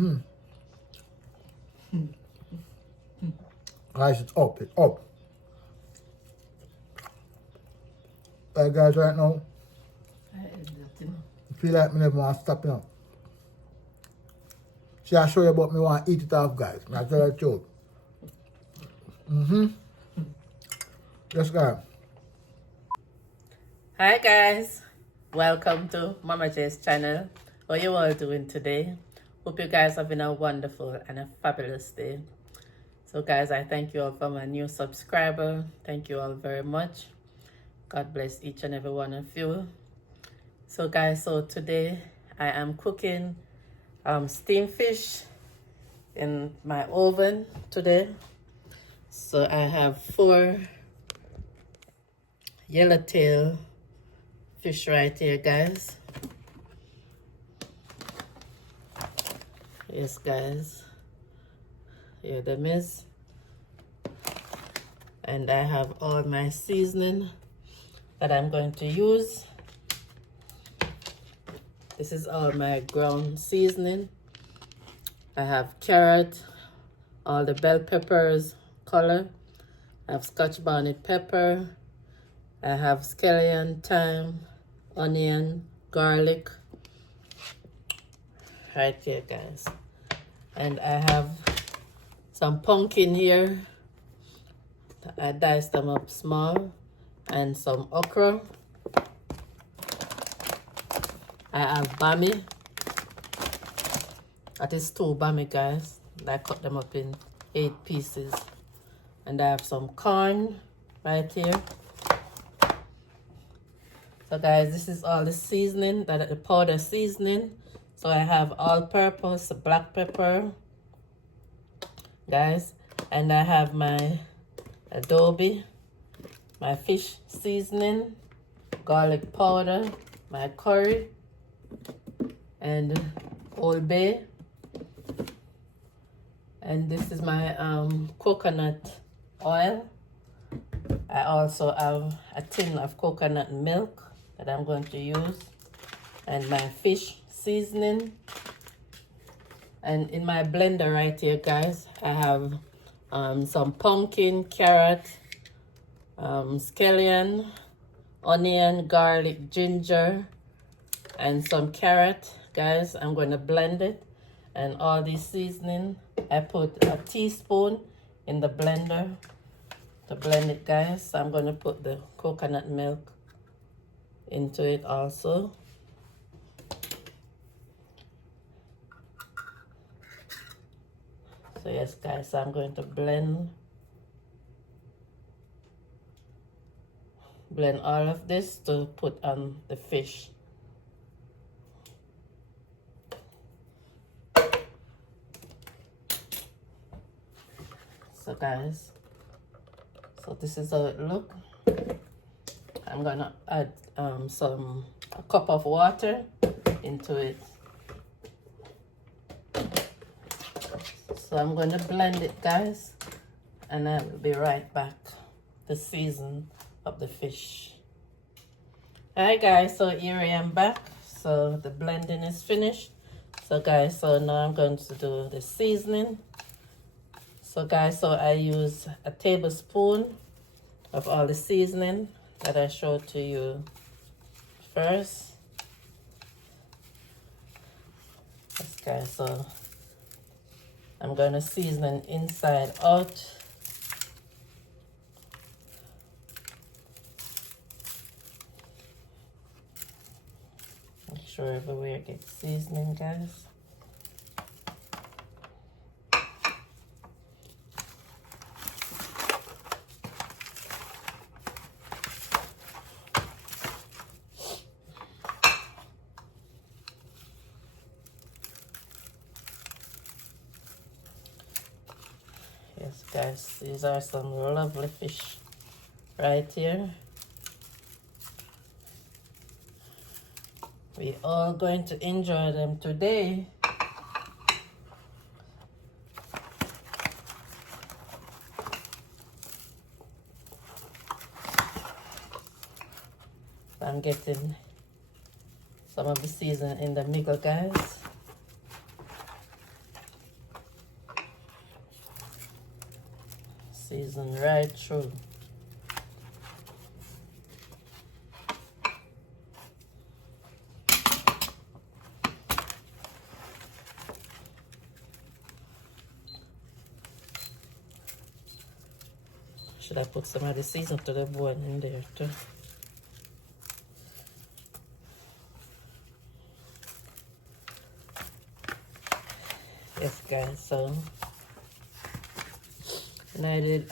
Guys, it's up, it's up. Right, guys, right now, I feel like me never want to stop, you know. See, I show you about me want to eat it off, guys. I tell you the truth. Yes, guys. Hi guys, welcome to Mama J's channel. How you all doing today? Hope you guys having a wonderful and a fabulous day. So guys, I thank you all for my new subscriber. Thank you all very much. God bless each and every one of you. So guys, so today I am cooking steamed fish in my oven today. So I have 4 yellowtail fish right here, guys. Yes, guys. Here them is. And I have all my seasoning that I'm going to use. This is all my ground seasoning. I have carrot, all the bell peppers color. I have scotch bonnet pepper. I have scallion, thyme, onion, garlic. Right here, guys. And I have some pumpkin here. I diced them up small. And some okra. I have Bammmy. That is 2 Bammmy, guys. I cut them up in 8 pieces. And I have some corn right here. So guys, this is all the seasoning, the powder seasoning. So I have all-purpose black pepper, guys. And I have my adobe, my fish seasoning, garlic powder, my curry, and Old Bay. And this is my coconut oil. I also have a tin of coconut milk that I'm going to use, and my fish seasoning. And in my blender right here, guys, I have some pumpkin, carrot, scallion, onion, garlic, ginger, and some carrot. Guys, I'm going to blend it. And all this seasoning, I put a teaspoon in the blender to blend it, guys. So I'm going to put the coconut milk into it also. So yes, guys, I'm going to blend all of this to put on the fish. So guys, so this is how it look. I'm gonna add a cup of water into it. So I'm gonna blend it, guys, and I will be right back to season up the fish. Alright guys, so here I am back. So the blending is finished. So guys, so now I'm going to do the seasoning. So guys, so I use a tablespoon of all the seasoning that I showed to you first. Yes guys, so I'm going to season it inside out. Make sure everywhere gets seasoning, guys. Yes, guys, these are some lovely fish right here. We are going to enjoy them today. I'm getting some of the seasoning in the middle, guys. Season right through. Should I put some of the season to the bone in there too? Yes, guys, so and I did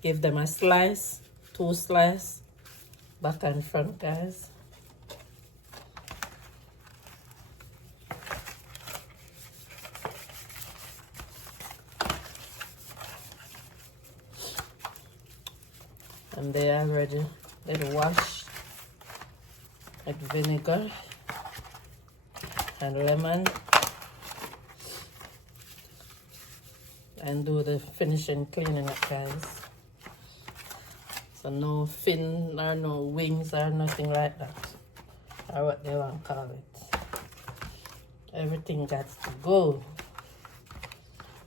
give them a slice, 2 slices, back and front, guys. And they are ready. They're washed with vinegar and lemon. And do the finishing cleaning up, guys. So no fin or no wings or nothing like that, or what they want to call it. Everything got to go.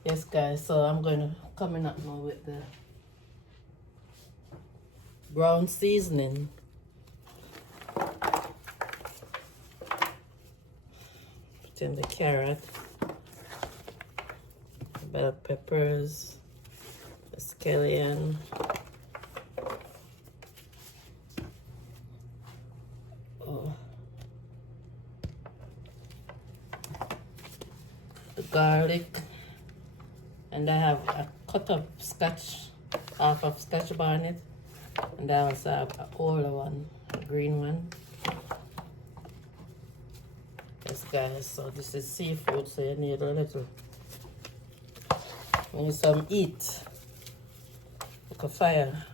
Yes, guys, so I'm going to coming up now with the brown seasoning. Put in the carrot, bell peppers, the scallion, the garlic, and I have a cut of scotch, half of scotch bonnet, and I also have a older one, a green one. Yes, guys, so this is seafood, so you need a little. Need some heat, like a fire.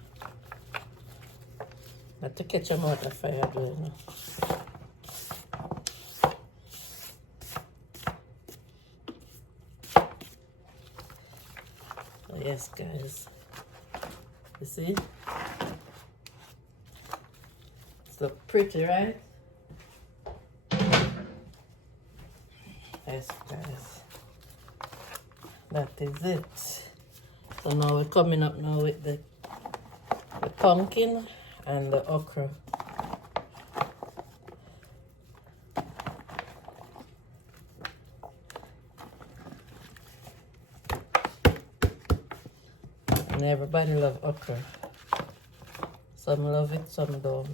Not to catch them out of fire, do you know? Oh, yes, guys. You see? It's look pretty, right? Yes, guys. That is it. So now we're coming up now with the pumpkin and the okra. And everybody love okra. Some love it, some don't.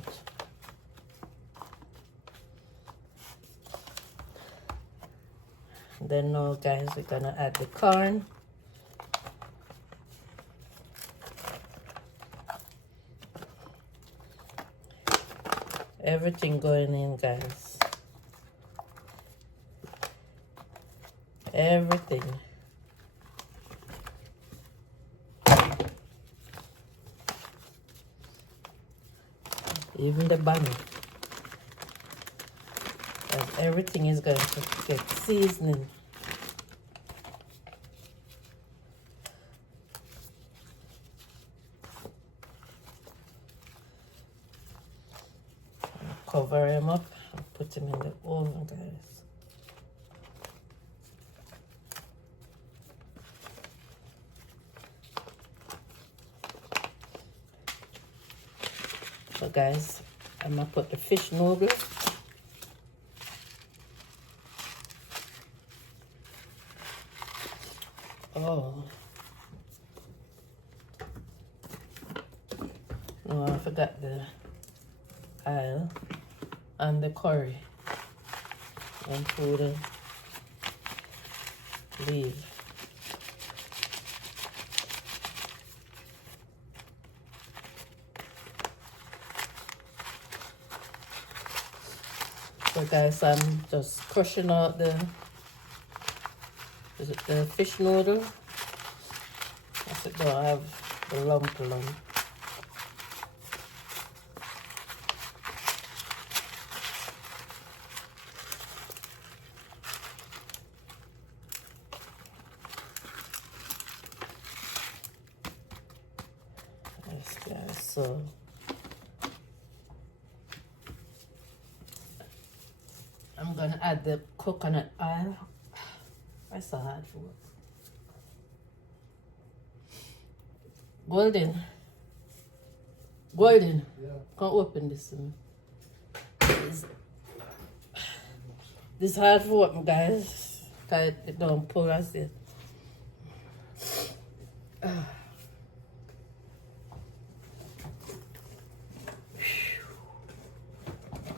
Then now, guys, we're gonna add the corn. Everything going in, guys. Everything. Even the Bammmy. And everything is going to get seasoning. Cover him up and put him in the oven, guys. So, guys, I'm gonna put the fish noodles. Oh. No, I forgot the oil and the curry and put the leaf. So guys, I'm just crushing out the fish noodle. That's it, don't have the lump. Yes, guys, so I'm gonna add the coconut oil. That's so hard for it. Golden. Golden. Yeah. Come open this to me. This hard for open, guys. Cause it don't pull us in.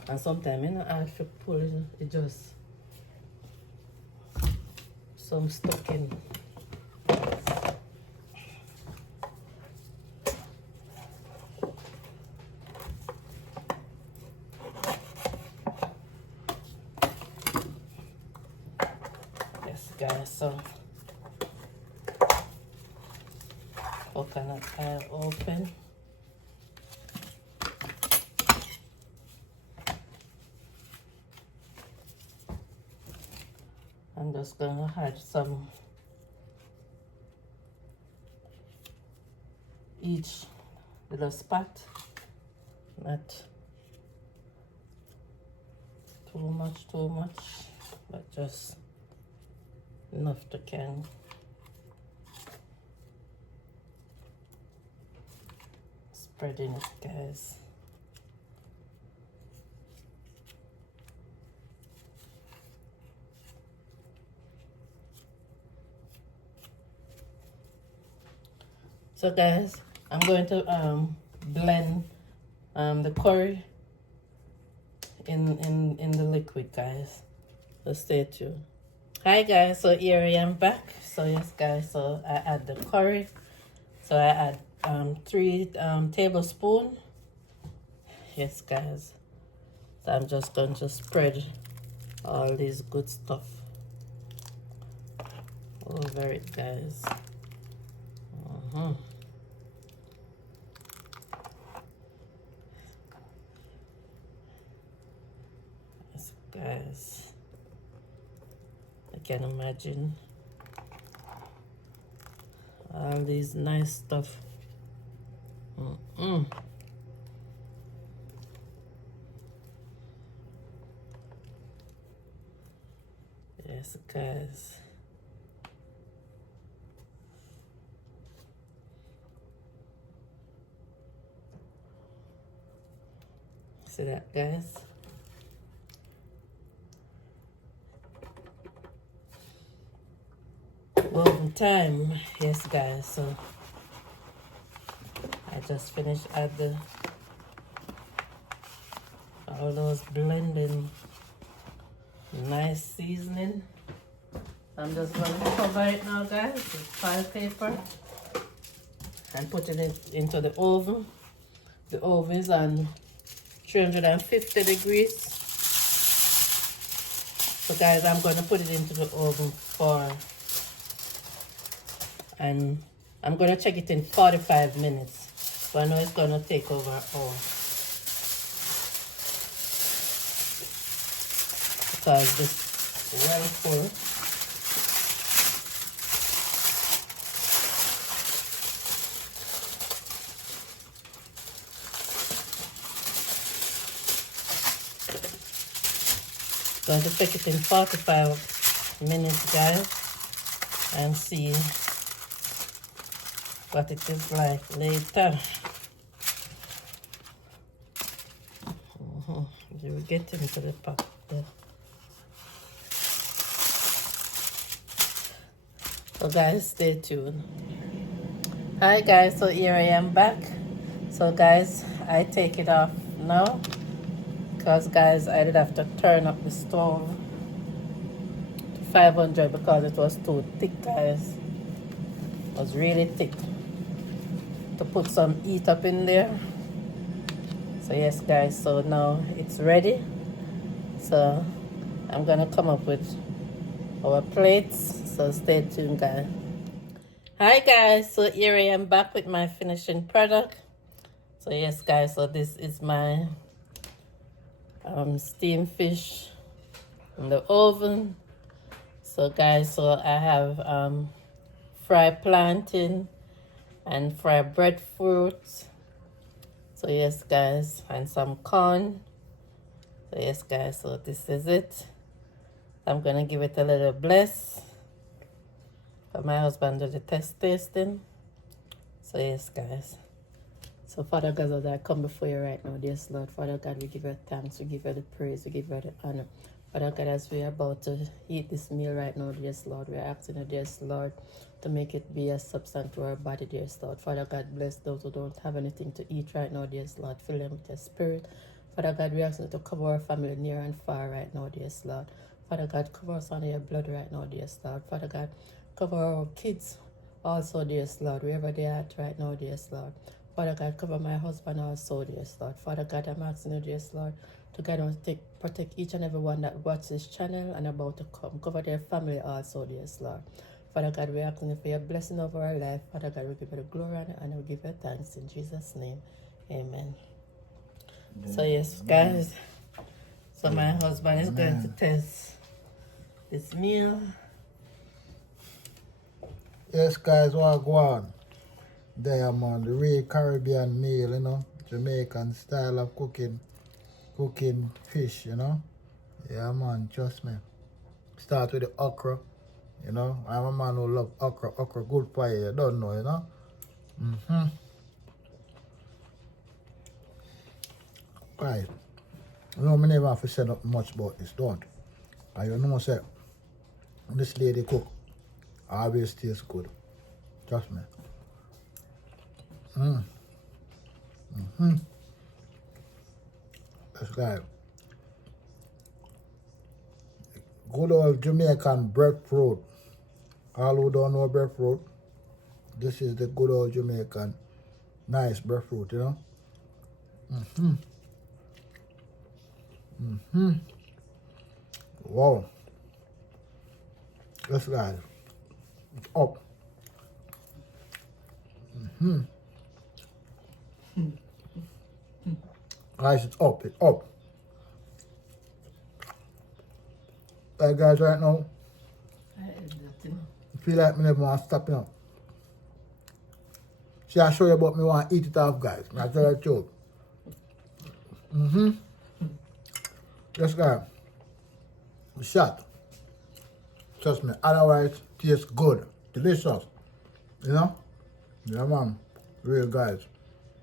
And sometimes you know I should pull it, it just some stuck in. Yes guys, so coconut oil open. I'm just gonna add some each little spot, not too much, but just enough to can spreading it, guys. So guys, I'm going to blend the curry in the liquid, guys. So stay tuned. Hi guys, so here I am back. So yes guys, so I add the curry. So I add 3 tablespoons. Yes guys. So I'm just going to spread all this good stuff over it, guys. Yes, guys. I can imagine all these nice stuff. Yes, guys. See that, guys? Well, time. Yes, guys. So I just finished at all those blending, nice seasoning. I'm just going to cover it now, guys, with file paper and putting it into the oven. The oven is on 350 degrees. So guys, I'm going to put it into the oven and I'm going to check it in 45 minutes. So I know it's going to take over an hour. Because this well full. Going to check it in 45 minutes, guys, and see what it is like later. You will get into the pot there. So guys, stay tuned. Hi guys, so here I am back. So guys, I take it off now because guys, I did have to turn up the stove to 500 because it was too thick, guys. It was really thick. To put some heat up in there. So yes guys, so now it's ready. So I'm gonna come up with our plates, so stay tuned, guys. Hi guys, so here I am back with my finishing product. So yes guys, so this is my steamed fish in the oven. So guys, so I have fried plantain and fried breadfruit. So yes guys, and some corn. So yes guys, so this is it. I'm gonna give it a little bless. But my husband did the test tasting. So So yes, guys. So Father God, as I come before you right now, dear Lord, Father God, we give you thanks, we give you the praise, we give you the honor. Father God, as we are about to eat this meal right now, dear Lord, we are asking you, dear Lord, to make it be a substance to our body, dear Lord. Father God, bless those who don't have anything to eat right now, dear Lord. Fill them with your spirit. Father God, we ask you to cover our family near and far right now, dear Lord. Father God, cover us under your blood right now, dear Lord. Father God, cover our kids also, dear Lord, wherever they are at right now, dear Lord. Father God, cover my husband also, dear Lord. Father God, I'm asking you, dear Lord, to guide and protect each and every one that watches this channel and about to come. Cover their family also, dear Lord. Father God, we're asking you for your blessing over our life. Father God, we give you the glory and we give you thanks in Jesus' name. Amen. So yes, guys. So my husband is going to test this meal. Yes, guys, what go on? There, man, the real Caribbean meal, you know, Jamaican style of cooking fish, you know. Yeah, man, trust me. Start with the okra, you know. I'm a man who love okra. Okra good for you, you don't know, you know. Right. You know, me never have to say up much about this, don't. And you know, say, this lady cook always tastes good. Trust me. That's right. Good old Jamaican breadfruit. All who don't know breadfruit, this is the good old Jamaican nice breadfruit, you know. Wow. This guy, it's up. Guys, it's up, it's up. Hey guys, right now, I feel like me never want to stop, you know. See, I show you about me want to eat it off, guys. I tell you the truth. This guy, shot. Trust me, otherwise, tastes good. Delicious. You know? Yeah, man. Real guys.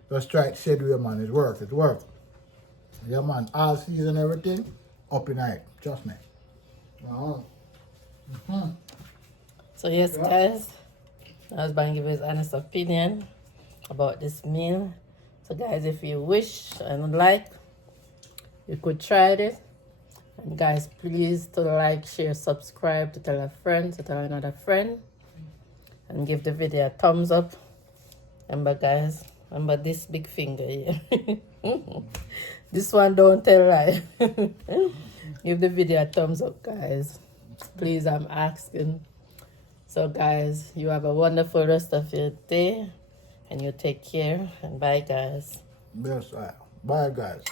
Just try it said way, man. It works, it works. Yeah, man. All season, everything, up in night. Trust me. So yes, guys, my husband give his honest opinion about this meal. So guys, if you wish and like, you could try it. And guys, please to like, share, subscribe, to tell a friend, to tell another friend, and give the video a thumbs up. Remember guys, remember this big finger here. This one don't tell lie. Give the video a thumbs up, guys. Please, I'm asking. So guys, you have a wonderful rest of your day, and you take care, and bye guys. Bye, guys.